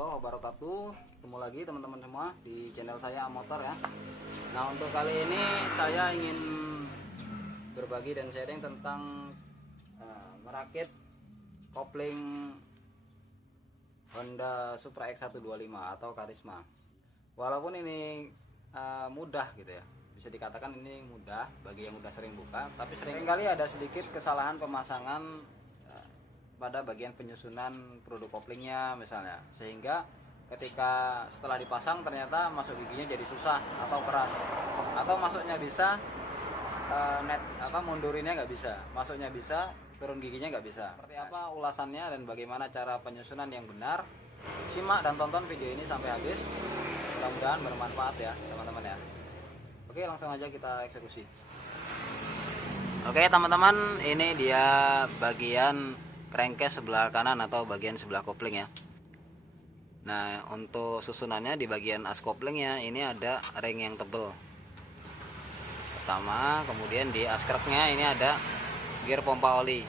warahmatullahi wabarakatuh. Ketemu lagi teman-teman semua di channel saya Motor ya. Nah, untuk kali ini saya ingin berbagi dan sharing tentang merakit kopling Honda Supra X125 atau Karisma. Walaupun ini mudah gitu ya, bisa dikatakan ini mudah bagi yang udah sering buka, tapi seringkali ada sedikit kesalahan pemasangan pada bagian penyusunan produk koplingnya misalnya, sehingga ketika setelah dipasang ternyata masuk giginya jadi susah atau keras, atau masuknya bisa mundurinnya nggak bisa, masuknya bisa, turun giginya nggak bisa. Seperti apa ulasannya dan bagaimana cara penyusunan yang benar? Simak dan tonton video ini sampai habis, mudah-mudahan bermanfaat ya teman-teman ya. Oke, langsung aja kita eksekusi. Oke teman-teman, ini dia bagian crankcase sebelah kanan atau bagian sebelah kopling ya. Nah, untuk susunannya di bagian as koplingnya ini ada ring yang tebal pertama, kemudian di as cranknya ini ada gear pompa oli.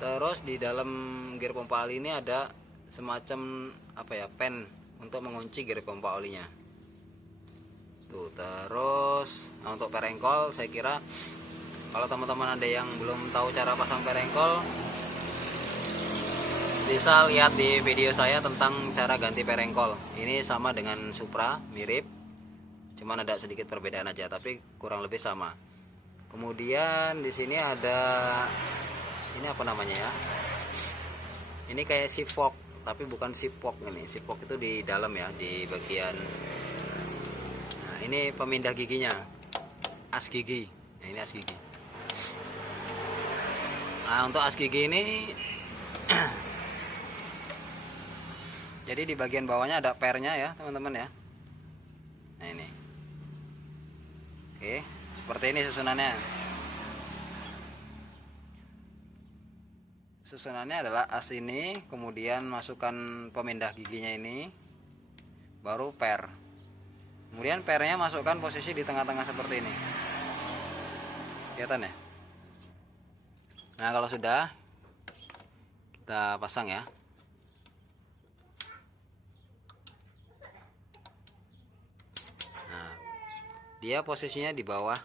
Terus di dalam gear pompa oli ini ada semacam pen untuk mengunci gear pompa olinya tuh. Terus untuk perengkol, saya kira kalau teman-teman ada yang belum tahu cara pasang perengkol, bisa lihat di video saya tentang cara ganti perengkol. Ini sama dengan Supra, mirip, cuman ada sedikit perbedaan aja, tapi kurang lebih sama. Kemudian di sini ada ini apa namanya ya? Ini kayak sipok, tapi bukan sipok ini. Sipok itu di dalam ya, di bagian. Nah, ini pemindah giginya, as gigi. Nah, ini as gigi. Nah, untuk as gigi ini jadi di bagian bawahnya ada pernya ya teman-teman ya. Nah ini. Oke, seperti ini susunannya. Susunannya adalah as ini, kemudian masukkan pemindah giginya ini, baru per. Kemudian pernya masukkan posisi di tengah-tengah seperti ini. Kelihatan ya? Nah, kalau sudah, kita pasang ya. Dia posisinya di bawah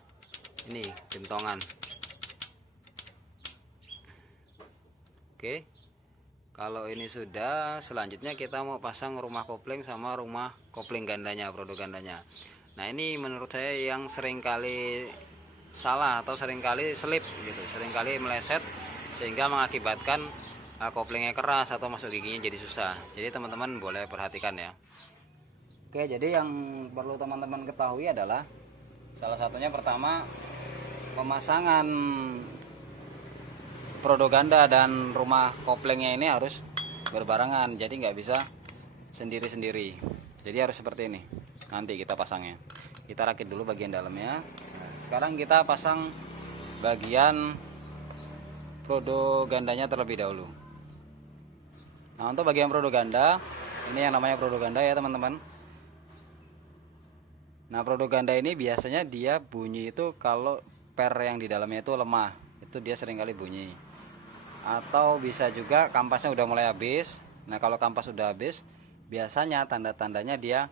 ini gentongan. Oke, kalau ini sudah, selanjutnya kita mau pasang rumah kopling sama rumah kopling gandanya, produk gandanya. Nah, ini menurut saya yang seringkali salah atau seringkali selip gitu, seringkali meleset sehingga mengakibatkan koplingnya keras atau masuk giginya jadi susah. Jadi teman-teman boleh perhatikan ya. Oke, jadi yang perlu teman-teman ketahui adalah salah satunya pertama, pemasangan produk ganda dan rumah koplingnya ini harus berbarengan, jadi nggak bisa sendiri-sendiri. Jadi harus seperti ini. Nanti kita pasangnya. Kita rakit dulu bagian dalamnya. Sekarang kita pasang bagian produk gandanya terlebih dahulu. Nah, untuk bagian produk ganda, ini yang namanya produk ganda ya teman-teman. Nah, produk ganda ini biasanya dia bunyi itu kalau per yang di dalamnya itu lemah, itu dia seringkali bunyi. Atau bisa juga kampasnya udah mulai habis. Nah, kalau kampas sudah habis, biasanya tanda-tandanya dia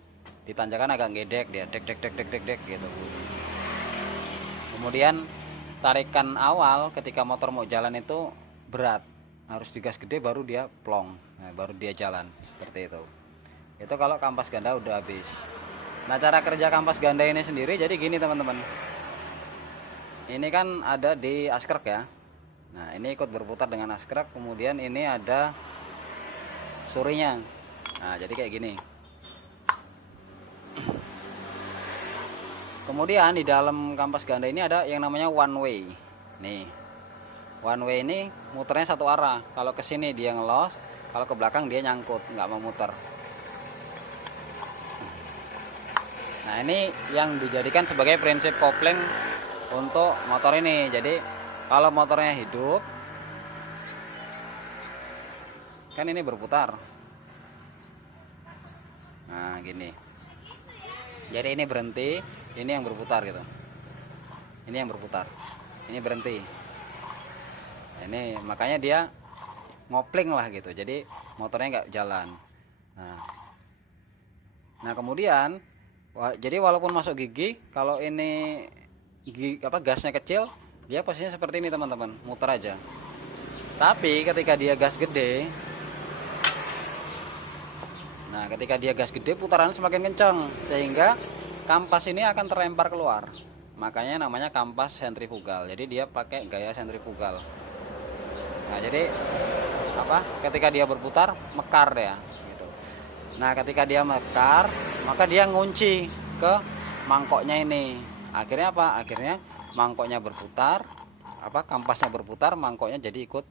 ditanjakan agak gedek, dia dek gitu. Kemudian tarikan awal ketika motor mau jalan itu berat, harus digas gede baru dia plong. Nah, baru dia jalan seperti itu. Itu kalau kampas ganda udah habis. Nah, cara kerja kampas ganda ini sendiri jadi gini teman-teman. Ini kan ada di askrek ya. Nah, ini ikut berputar dengan askrek. Kemudian ini ada surinya. Nah, jadi kayak gini. Kemudian di dalam kampas ganda ini ada yang namanya one way. Nih, one way ini muternya satu arah. Kalau ke sini dia ngelos, kalau ke belakang dia nyangkut, nggak mau muter. Nah, ini yang dijadikan sebagai prinsip kopling untuk motor ini. Jadi kalau motornya hidup, kan ini berputar. Nah, gini. Jadi ini berhenti, ini yang berputar gitu. Ini yang berputar, ini berhenti. Ini makanya dia ngopling lah gitu. Jadi motornya nggak jalan. Nah, Nah kemudian jadi walaupun masuk gigi, kalau ini gasnya kecil, dia posisinya seperti ini teman-teman, muter aja. Tapi ketika dia gas gede, nah ketika dia gas gede putarannya semakin kencang, sehingga kampas ini akan terlempar keluar. Makanya namanya kampas sentrifugal. Jadi dia pakai gaya sentrifugal. Nah jadi ketika dia berputar mekar ya gitu. Nah ketika dia mekar, maka dia ngunci ke mangkoknya ini. Akhirnya apa? Akhirnya mangkoknya berputar, kampasnya berputar, mangkoknya jadi ikut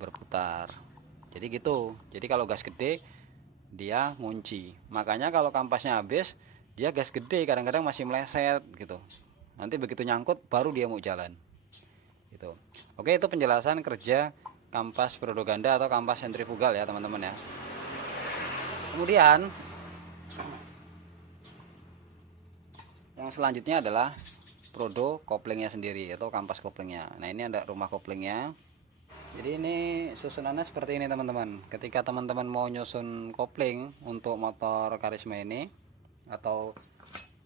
berputar. Jadi gitu. Jadi kalau gas gede dia ngunci. Makanya kalau kampasnya habis, dia gas gede kadang-kadang masih meleset gitu. Nanti begitu nyangkut baru dia mau jalan. Gitu. Oke, itu penjelasan kerja kampas Brodoganda atau kampas sentrifugal ya teman-teman ya. Kemudian yang selanjutnya adalah Brodo koplingnya sendiri atau kampas koplingnya. Nah ini ada rumah koplingnya. Jadi ini susunannya seperti ini teman-teman. Ketika teman-teman mau nyusun kopling untuk motor Karisma ini atau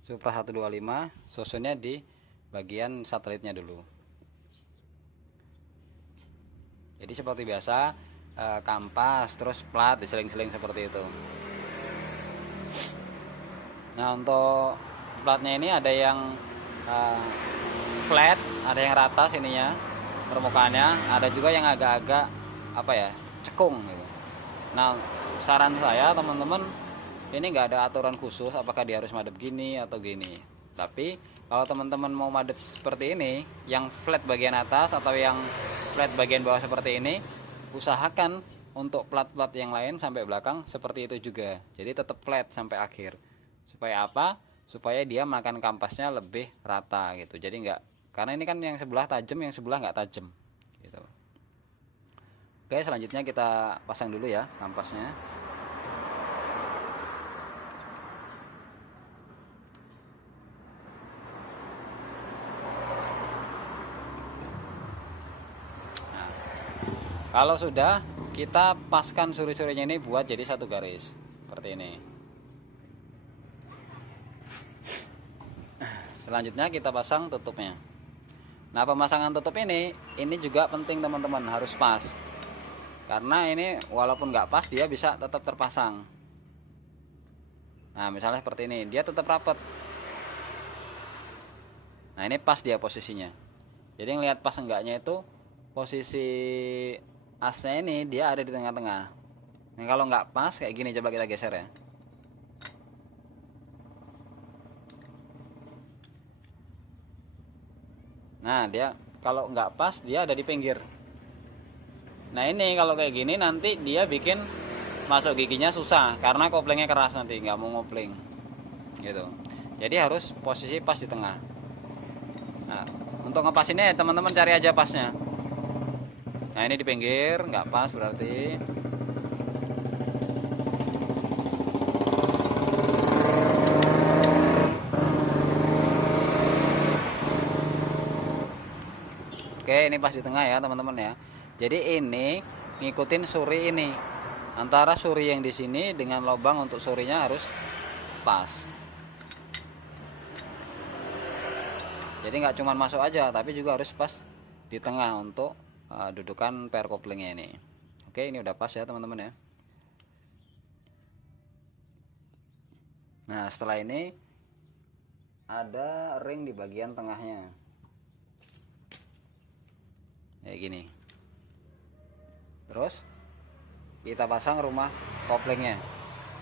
Supra 125, susunnya di bagian satelitnya dulu. Jadi seperti biasa, kampas terus plat diseling-seling seperti itu. Nah untuk platnya ini ada yang flat, ada yang rata sininya permukaannya, ada juga yang agak-agak cekung gitu. Nah saran saya teman-teman, ini nggak ada aturan khusus apakah dia harus madep gini atau gini. Tapi kalau teman-teman mau madep seperti ini, yang flat bagian atas atau yang flat bagian bawah seperti ini, usahakan untuk plat-plat yang lain sampai belakang seperti itu juga. Jadi tetap flat sampai akhir. Supaya apa? Supaya dia makan kampasnya lebih rata gitu. Jadi enggak, karena ini kan yang sebelah tajam, yang sebelah nggak tajam gitu. Oke, selanjutnya kita pasang dulu ya kampasnya. Nah, kalau sudah, kita paskan suri-surinya ini buat jadi satu garis seperti ini. Selanjutnya kita pasang tutupnya. Nah pemasangan tutup ini juga penting teman-teman, harus pas. Karena ini walaupun nggak pas dia bisa tetap terpasang. Nah misalnya seperti ini, dia tetap rapat. Nah ini pas dia posisinya. Jadi ngelihat pas enggaknya itu posisi asnya ini dia ada di tengah-tengah. Nah kalau nggak pas kayak gini, coba kita geser ya. Nah dia kalau nggak pas dia ada di pinggir. Nah ini kalau kayak gini nanti dia bikin masuk giginya susah karena koplingnya keras, nanti nggak mau ngopling gitu. Jadi harus posisi pas di tengah. Nah untuk ngepasinnya teman-teman cari aja pasnya. Nah ini di pinggir nggak pas berarti. Oke, ini pas di tengah ya teman-teman ya. Jadi ini ngikutin suri ini. Antara suri yang di sini dengan lubang untuk surinya harus pas. Jadi nggak cuma masuk aja, tapi juga harus pas di tengah untuk dudukan per koplingnya ini. Oke, ini udah pas ya teman-teman ya. Nah setelah ini ada ring di bagian tengahnya. Kayak gini. Terus kita pasang rumah koplingnya.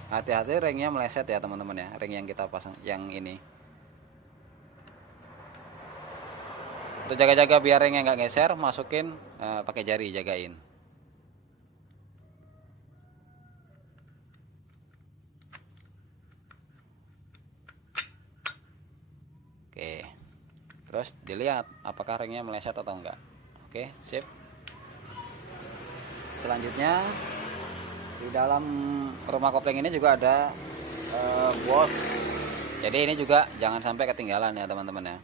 Hati-hati ringnya meleset ya teman-teman ya, ring yang kita pasang yang ini. Untuk jaga-jaga biar ringnya nggak geser, masukin pakai jari, jagain. Oke. Terus dilihat apakah ringnya meleset atau enggak. Oke, sip. Selanjutnya di dalam rumah kopling ini juga ada bos. Jadi ini juga jangan sampai ketinggalan ya teman-teman ya.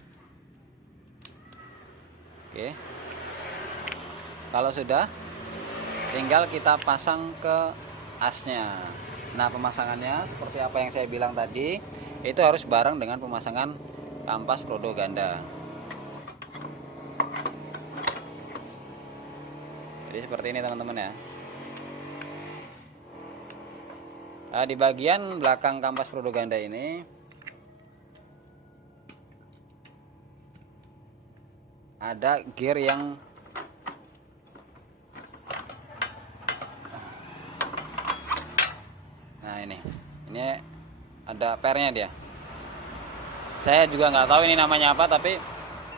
Oke. Kalau sudah, tinggal kita pasang ke asnya. Nah, pemasangannya seperti apa yang saya bilang tadi, itu harus bareng dengan pemasangan kampas Prodo ganda. Jadi seperti ini teman-teman ya. Nah, di bagian belakang kampas Prodo ganda ini ada gear yang ini ada pernya dia. Saya juga nggak tahu ini namanya apa, tapi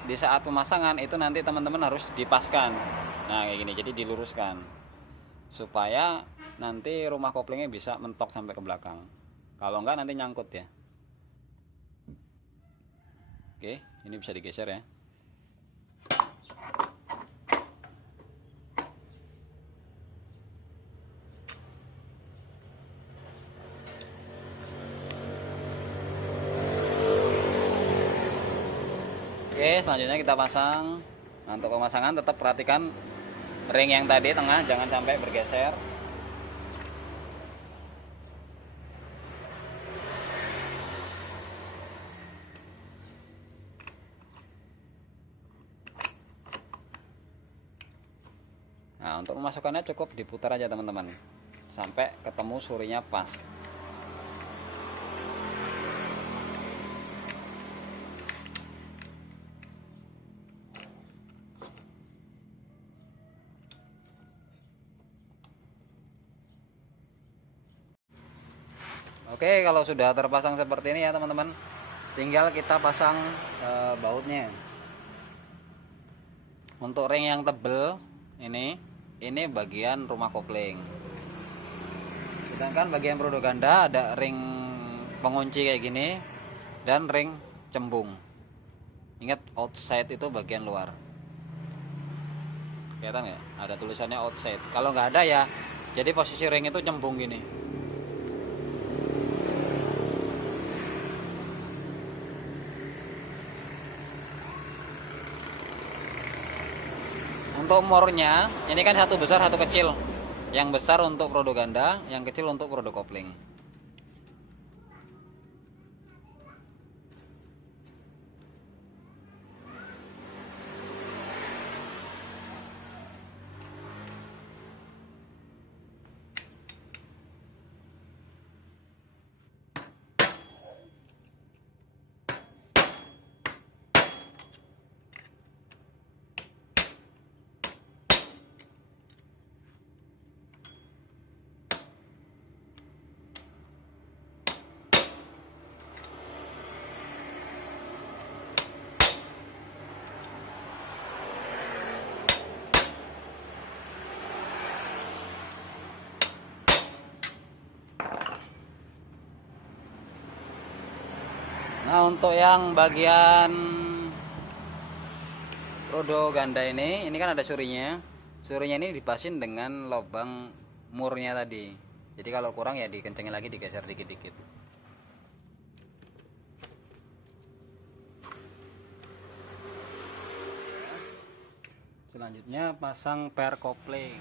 di saat pemasangan itu nanti teman-teman harus dipaskan. Nah kayak gini, jadi diluruskan supaya nanti rumah koplingnya bisa mentok sampai ke belakang. Kalau enggak nanti nyangkut ya. Oke, ini bisa digeser ya. Oke, selanjutnya kita pasang. Nah, untuk pemasangan tetap perhatikan ring yang tadi tengah jangan sampai bergeser. Nah, untuk memasukkannya cukup diputar aja teman-teman sampai ketemu surinya pas. Oke, kalau sudah terpasang seperti ini ya teman-teman, tinggal kita pasang bautnya. Untuk ring yang tebel ini bagian rumah kopling. Sedangkan bagian Prodo ganda ada ring pengunci kayak gini dan ring cembung. Ingat, outside itu bagian luar. Kelihatan nggak? Ada tulisannya outside. Kalau nggak ada ya, jadi posisi ring itu cembung gini. Untuk mornya, ini kan satu besar satu kecil. Yang besar untuk Prodo ganda, yang kecil untuk Prodo kopling. Nah, untuk yang bagian Prodo ganda ini kan ada surinya. Surinya ini dipasin dengan lubang murnya tadi. Jadi kalau kurang ya dikencengin lagi, digeser dikit-dikit. Selanjutnya pasang per kopling.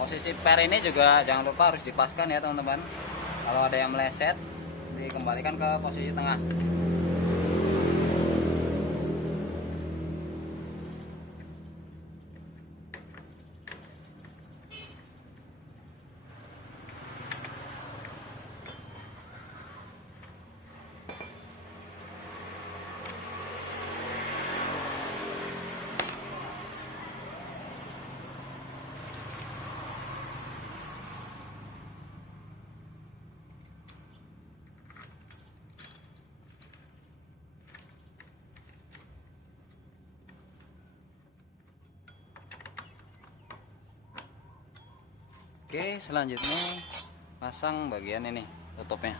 Posisi per ini juga jangan lupa harus dipaskan ya teman-teman. Kalau ada yang meleset, dikembalikan ke posisi tengah. Oke, selanjutnya pasang bagian ini tutupnya.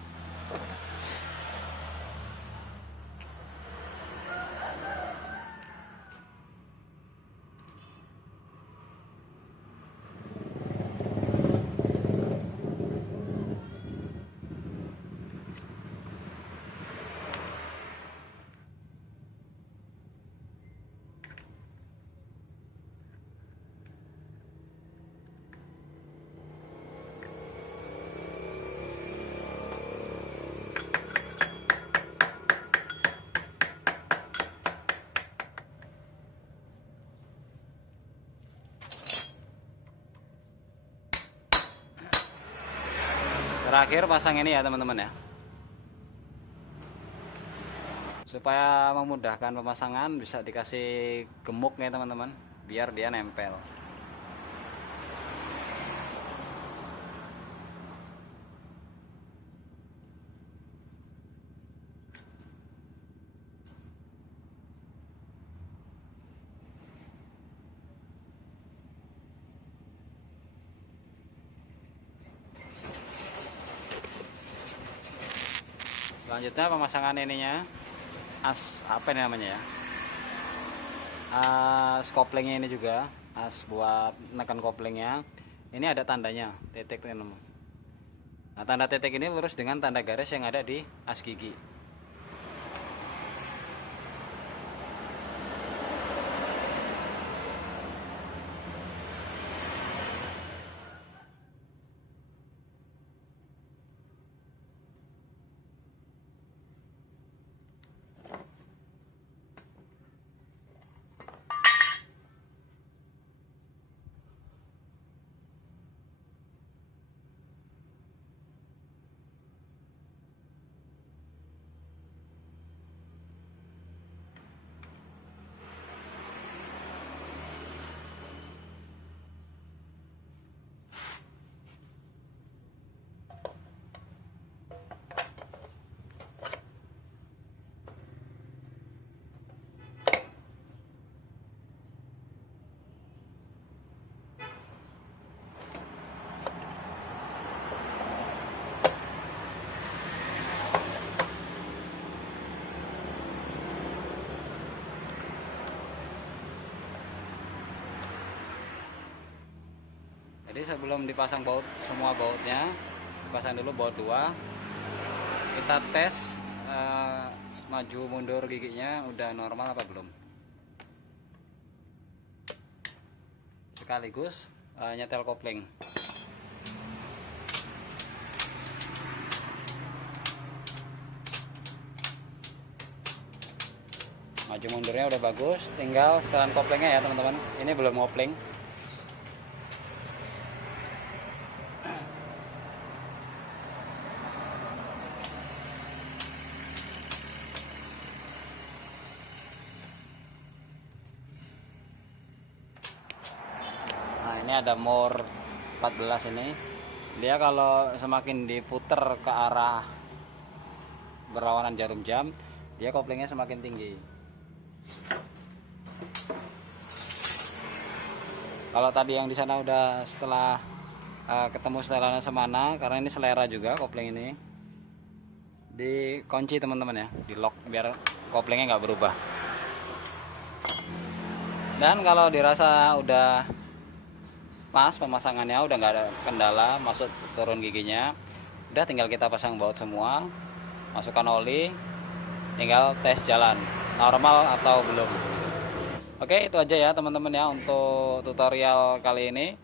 Terakhir pasang ini ya teman-teman ya, supaya memudahkan pemasangan bisa dikasih gemuk ya teman-teman, biar dia nempel. Selanjutnya pemasangan ininya, apa ini namanya ya, as koplingnya ini juga, as buat menekan koplingnya. Ini ada tandanya titik teman. Nah, tanda titik ini lurus dengan tanda garis yang ada di as gigi. Jadi sebelum dipasang baut, semua bautnya dipasang dulu baut 2. Kita tes maju mundur giginya udah normal apa belum. Sekaligus nyetel kopling. Maju mundurnya udah bagus, tinggal setelan koplingnya ya teman-teman. Ini belum kopling. Nah, ini ada more 14 ini. Dia kalau semakin diputer ke arah berlawanan jarum jam, dia koplingnya semakin tinggi. Kalau tadi yang di sana udah setelah ketemu setelannya semana, karena ini selera juga kopling ini, dikunci teman-teman ya, di lock biar koplingnya nggak berubah. Dan kalau dirasa udah pas pemasangannya, udah nggak ada kendala masuk turun giginya, udah tinggal kita pasang baut semua, masukkan oli, tinggal tes jalan normal atau belum. Oke, itu aja ya teman-teman ya untuk tutorial kali ini.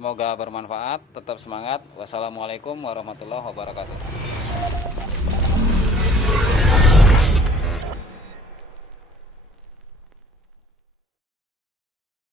Semoga bermanfaat, tetap semangat. Wassalamualaikum warahmatullahi wabarakatuh.